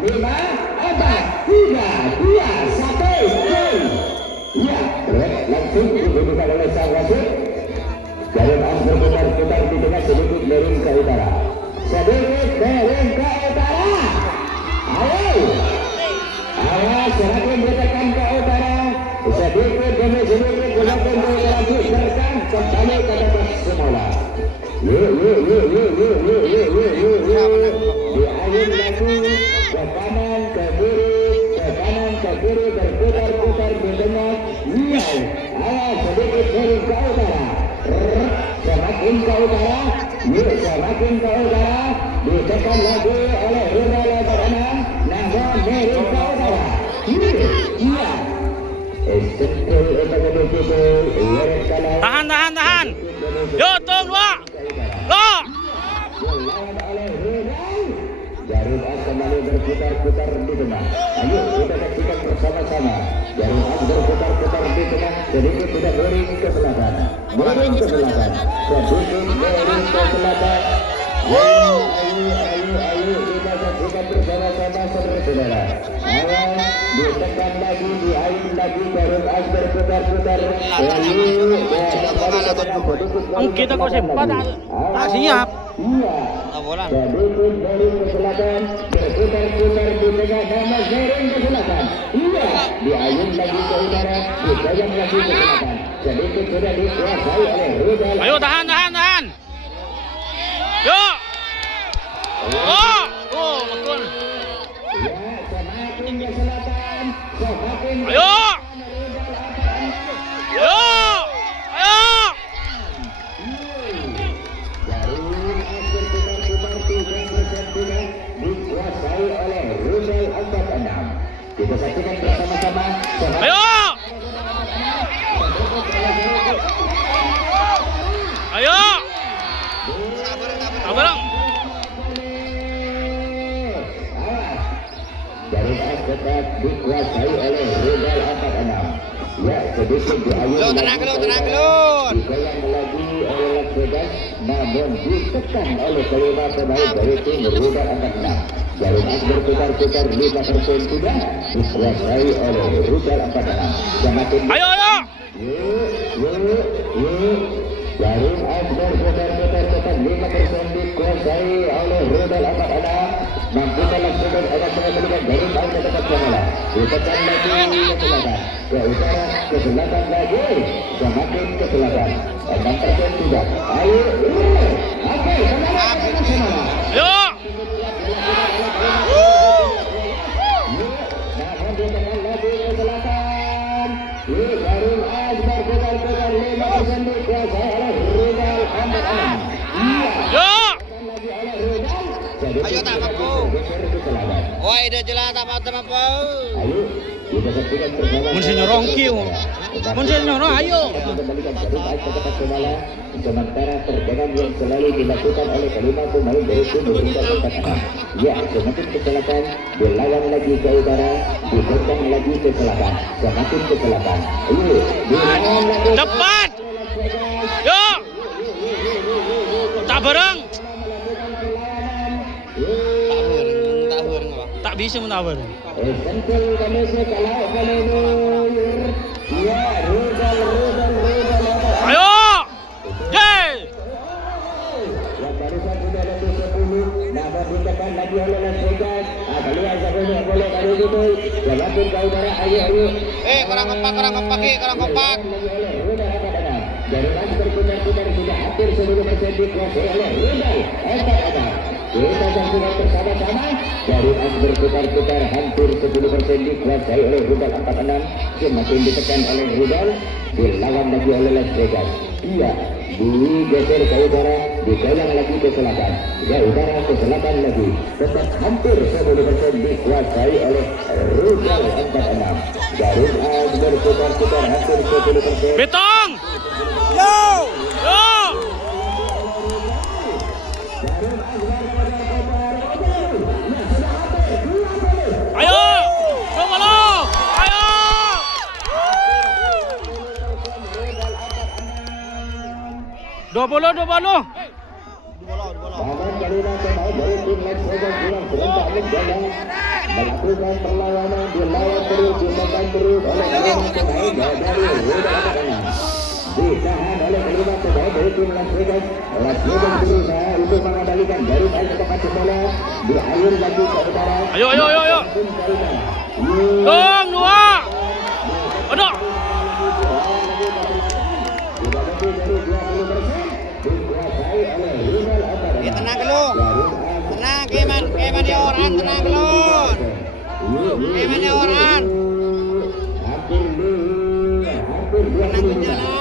5, 4, 3, 2, 1, gol. Ya, langsung dibuka oleh sang wasit. Jarum as berputar-putar di tengah, sedikit miring ke utara. Sedikit miring ke utara. Ayo. Awas, semakin ditekan ke utara. Sedikit demi sedikit semakin ditekan kembali ke tempat semula. Yuk. Diayun lagi ke kanan ke kiri, berputar-putar di tengah. Iya. Awas, sedikit miring ke utara. Semakin ke utara, semakin ke utara, ditekan lagi oleh Rudal lebar kanan, namun miring ke utara. Iya. Tahan. Yo, tong dua. Go. Jarum as kembali berputar-putar di tengah. Ayo kita saksikan bersama-sama. Jarum as berputar-putar di tengah, sedikit sudah miring ke selatan. Miring ke selatan. Sedikit miring ke selatan. Ayo kita saksikan bersama-sama saudara-saudara. Awas, ditekan lagi, diayun lagi, jarum as berputar-putar. Kita kok sempat tak siap. Iya. Sedikit miring ke selatan, berputar-putar di tengah, namun miring ke selatan. Iya. Diayun lagi ke utara, digoyang lagi ke selatan. Sedikit sudah dikuasai oleh Rudal. Ayo tahan. Yo. Oh, betul. Ya, semakin ke selatan, semakin ke Ayo. Jarum as berputar-putar 3% dikuasai oleh Rudal 46. Kita saksikan bersama-sama. Ayo. Abang. Jarum as tetap dikuasai oleh Rudal 46. Ya, sedikit diayun. Tenang. Digoyang lagi oleh Las Vegas, namun ditekan oleh kelima pemain dari tim Rudal 46. Jarum as berputar-putar 5% sudah dikuasai oleh Rudal 46. Semakin Ayo. Yuk. Jarum as berputar-putar tetap 5% dikuasai oleh Rudal 46. Mampu dalam sudut akan mengembalikan jarum as ke tempat semula. Ditekan lagi ke selatan, ke utara, ke selatan lagi, semakin ke selatan. 6% sudah. Ayo. Oke, semula. Yo. Namun ditekan lagi ke selatan. Jarum as berputar-putar 5% dikuasai oleh Rudal 46. Yo. Lagi oleh Rudal. Ayo tak mampu. Wah, ide jelas tak mampu. Ayo, kita saksikan bersama. Mun si nyorong kieu. Mun si nyorong ayo. Kembalikan jarum as ke tempat semula. Sementara perjalanan yang selalu dilakukan oleh kelima pemain dari tim Rudal 46. Ya, semakin ke selatan, dilawan lagi ke utara, ditekan lagi ke selatan, semakin ke selatan. Ayo, dilawan lagi. Cepat. Yo. Tak bareng. Tak bisa menawar. Sentul kami sekalau kami nur. Ya, Rudal. Ayo. Yeay. Yang barusan sudah ada 10, namun ditekan lagi oleh Las Vegas. Keluar sampai boleh kali itu. Semakin ke utara, ayo. Kurang kompak. Jarum as berputar-putar sudah hampir 10% dikuasai oleh Rudal 46. Kita saksikan bersama-sama. Jarum as berputar-putar hampir 10% dikuasai oleh Rudal 46. Semakin ditekan oleh Rudal, dilawan lagi oleh Las Vegas. Iya, digeser ke utara, digoyang lagi ke selatan. Ya, utara ke selatan lagi. Tetap hampir 10% dikuasai oleh Rudal 46. Jarum as berputar-putar hampir 10%. Betong. Yo. Ayo. Ayo. 20. Namun kelima pemain dari tim Las Vegas bilang berentak menjalan. melakukan perlawanan, dilawan terus, ditekan terus oleh kelima pemain dari Rudal Angkat Enam. Ditahan oleh kelima pemain dari tim Las Vegas. Las Vegas berusaha untuk mengembalikan garis air ke tempat semula. Dialir lagi ke utara. Ayo. Dong, dua. Aduh. Tenang dulu. Tenang, keman dia orang, tenang dulu. Keman dia orang. Tenang berjalan.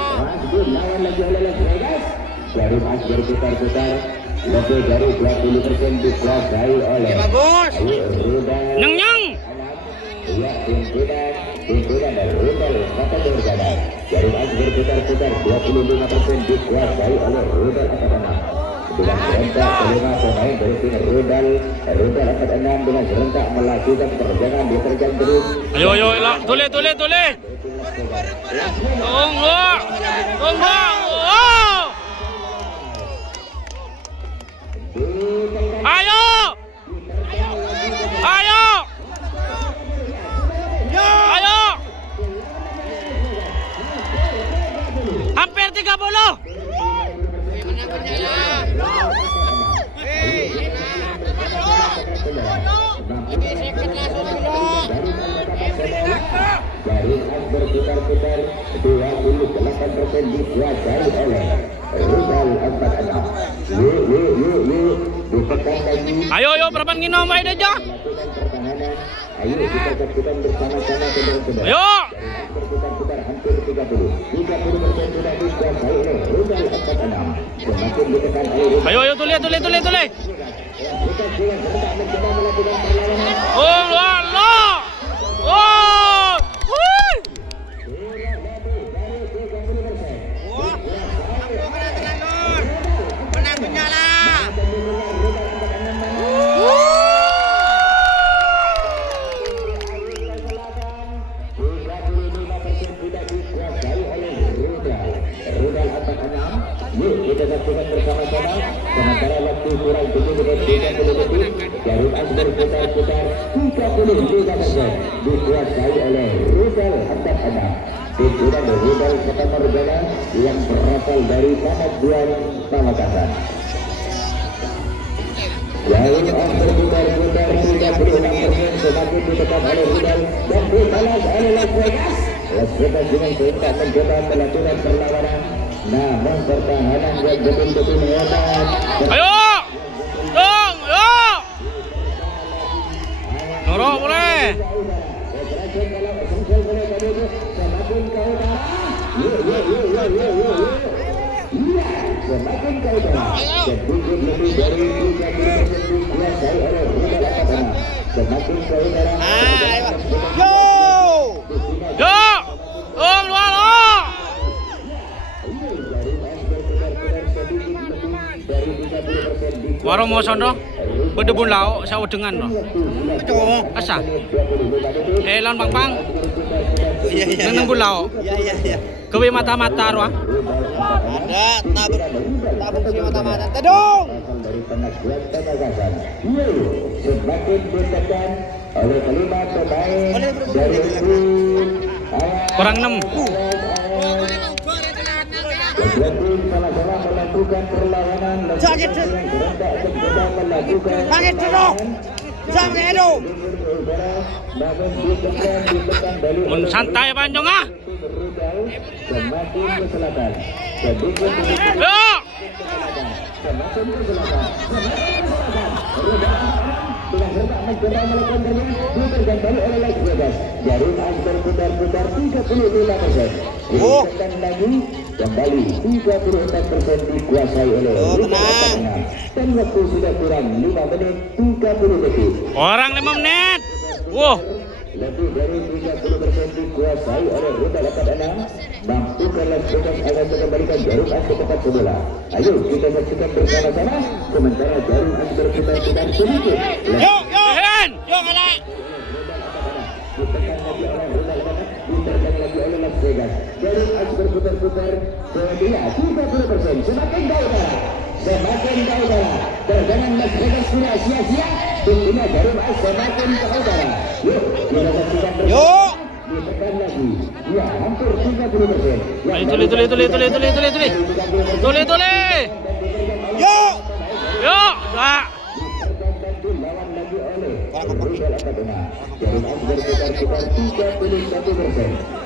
Lawan lagi oleh Las Vegas. Jarum as berputar-putar. Lebih dari 20% dikuasai oleh Bagus. Rudal. Nyang. Ya, pimpinan dan Rudal kata berjalan. Jarum as berputar-putar 25% dikuasai oleh Rudal Angkat Enam. Dengan serentak kelima pemain dari tim Rudal Angkat Enam dengan serentak melakukan perjalanan diterjang terus. Ayo, elak. Tole. Tunggu. Ayo. Hampir 30. Jarum as berputar-putar 28% dikuasai oleh Rudal Angkat Enam. Yuk, ditekan lagi. Ayo, berapa nginom main aja. Melakukan pertahanan. Ayo kita saksikan bersama-sama saudara-saudara. Ayo. Berputar-putar hampir 30% sudah dikuasai oleh Rudal Angkat Enam. Semakin ditekan oleh Rudal. Ayo, tole. Kita dengan serentak mencoba melakukan perlawanan. Kita saksikan bersama-sama. Sementara waktu kurang 7 menit 30 detik. Jarum as berputar-putar 33% dikuasai oleh Rudal Angkat Enam. Pimpinan Rudal Kota Margana yang berasal dari Pamatuan, Pamekasan. Jarum as berputar-putar 36% semakin ditekan oleh Rudal dan dibalas oleh Las Vegas. Las Vegas dengan serentak mencoba melakukan perlawanan. Namun pertahanan yang betul-betul hebat. Ayo. Dong, yo. Norok boleh. Semakin ke utara. Semakin ke utara. Sedikit lebih dari 30% dikuasai oleh Rudal Angkat Enam. Semakin ke utara. Yo. Dong, dua. Warung mau sono, berdebun lauk, saya dengan loh. Asa? Lan bang. Nang bulau. Iya. Kewe mata-mata roh. Ada tabung si mata-mata. Tedong. Dari penasihat Pamekasan. Semakin ditekan oleh kelima pemain dari Kurang 6. Sama-sama melakukan perlawanan. Sakit. Sakit terus. Sampai itu. Mun santai panjang ah. Semakin ke selatan. Yo. Semakin ke selatan. Dengan serentak mencoba melakukan diterjang balik oleh Las Vegas. Jarum as berputar-putar 35%. Ditekan lagi kembali 34% dikuasai oleh Rudal Angkat Enam. Dan waktu sudah kurang 5 menit 30 detik. Orang 5 menit. Wah. Lebih dari 30% dikuasai oleh Rudal Angkat Enam. Mampukah Las Vegas akan mengembalikan jarum as ke tempat semula? Ayo kita saksikan bersama-sama. Sementara jarum as berputar-putar sedikit. Yo, Hen. Yo kalah. Ditekan lagi oleh Rudal Angkat Enam. Diterjang lagi oleh Las Vegas. Jarum as berputar-putar ke dia 30%. Semakin ke utara. Terjangan Las Vegas tidak sia-sia. Tentunya jarum as semakin ke utara. Ayo tuli. Yuk. Yuk, dah.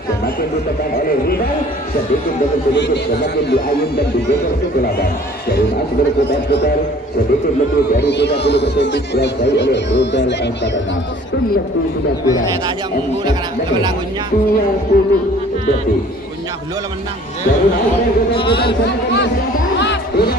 Semakin ditekan oleh rival, sedikit demi sedikit semakin diayun dan digeser ke belakang. Jarum as berputar-putar, sedikit lebih dari 30% dikuasai oleh Rudal Al-Fatana. Waktu sudah kurang. Saya tajam bola kena menang punya. 20 detik. Punya dulu lah menang. Jarum as berputar-putar semakin berserang. Tidak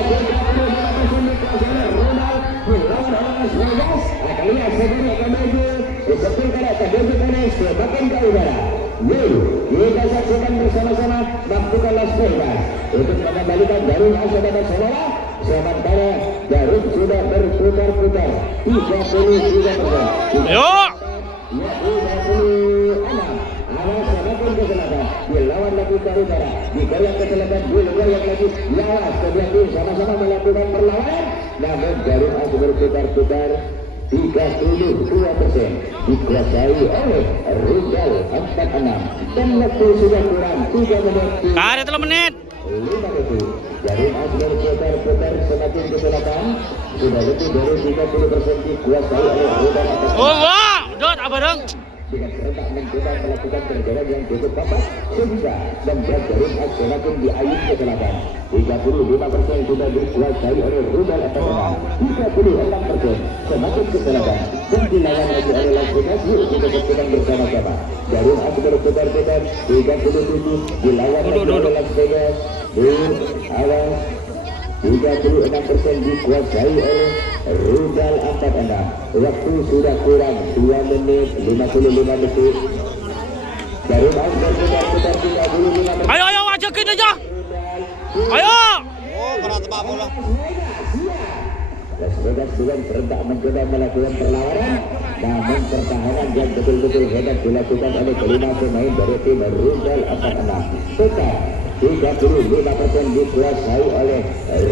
Rudal melawan Las Vegas. Akan lihat sebelum akan maju. Disepulkan akan maju semakin ke udara. Kita saksikan bersama-sama mampukan Las Vegas untuk mengembalikan Jarum as dapat seolah. Sementara Jarum sudah berputar-putar 33%. Yuk. 36. Awas semakin ke selatan. Dilawan lagi ke utara. Digoyang ke selatan. Digoyang lagi. Lawas kedua tim sama-sama melakukan perlawanan. Namun Jarum as berputar-putar 32% dikuasai oleh Rudal 46 dan waktu sudah kurang 3 menit. Karet 3 menit. 5 detik. Jarum as berputar-putar semakin ke selatan. Sudah lebih dari 30% dikuasai oleh Rudal 46. Oh, wah, dot apa dong? Dengan serentak mencoba melakukan perjalanan yang cukup papat sehingga membuat Jarum as semakin diayun ke selatan. 35% sudah dikuasai oleh Rudal 46. 36% semakin ke selatan dan dilawan lagi oleh Las Vegas. Yuk kita saksikan bersama-sama. Jarum as berputar-putar 37 dilawan lagi oleh Las Vegas. Awas 36% dikuasai oleh Rudal 46. Waktu sudah kurang 2 menit 55 detik. Jarum as berputar-putar 35 menit. Ayo, ajakin aja. Ayo. Oh, kena tebak bola. Las Vegas juga serentak mencoba melakukan perlawanan, namun pertahanan yang betul-betul hebat dilakukan oleh kelima pemain dari tim Rudal 46. Total 35% dikuasai oleh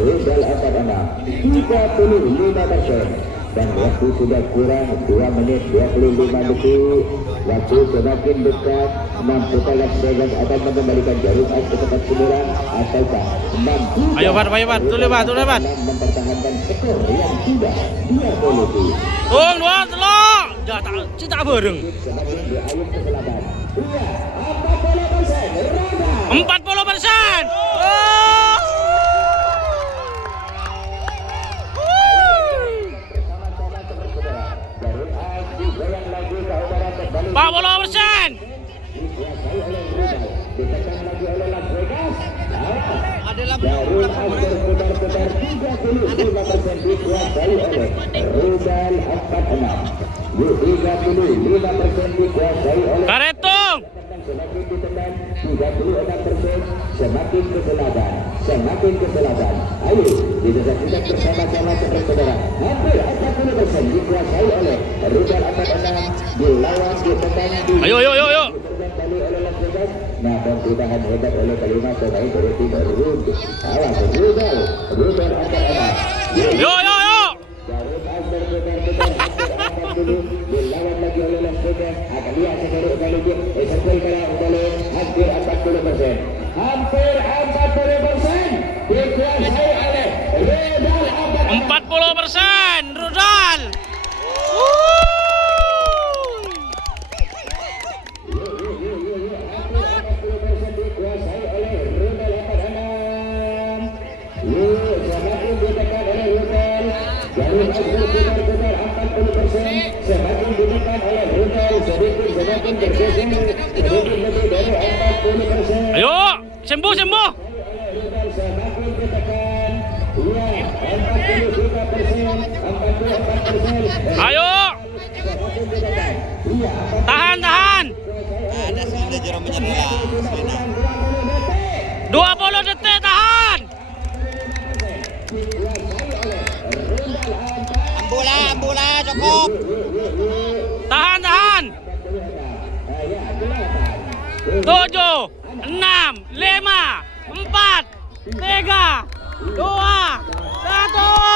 Rudal 46. 35%. Dan waktu sudah kurang 2 menit 25 detik. Waktu semakin dekat. Mampukah Las Vegas akan mengembalikan Jarum as ke tempat semula ataukah mampu? Ayo, Bat. Tuli, Bat. Mempertahankan skor yang sudah 20. Tung, dua, telok. Dah tak bareng. Semakin diayun ke selatan. Iya, 40%. Rudal 40%. bersama-sama seperti saudara. Jarum as digoyang lagi ke udara kembali. 40%. Dikuasai oleh Rudal. Ditekan lagi oleh Las Vegas. Adalah Jarum as berputar-putar 35% dikuasai oleh Rudal 46. 35% dikuasai oleh Karet, Tung. semakin ditekan 36% semakin ke selatan. Ayo kita saksikan bersama-sama seperti saudara. Hampir 40% dikuasai oleh Rudal 46. Dilawan ditekan Ayo. kembali oleh Las Vegas. Nah, dan ditahan hebat oleh kelima pemain dari tim Rudal. Awas Rudal 46. Yo. Jarum as berputar-putar hampir 40 dilawan lagi oleh Las Vegas. Akan lihat sekarang kali ini sampai kembali hampir 40%. Hampir 40% dikuasai oleh Rudal 40% Rudal. dikuasai oleh Rudal 46. Semakin ditekan oleh Rudal. Jarum as berputar-putar 40%. Semakin ditekan oleh Rudal. Sedikit semakin bergeser. Sedikit lebih dari 40%. Ayo, sembuh. Oleh Rudal semakin ditekan. Iya, 43%. 44%. Ayo, Semakin ditekan. Iya, tahan. Ada sudah Jarum menyerah. 20 detik tahan. Ambola cukup. Tahan. 7, 6, 5, 4, 3, 2, 1.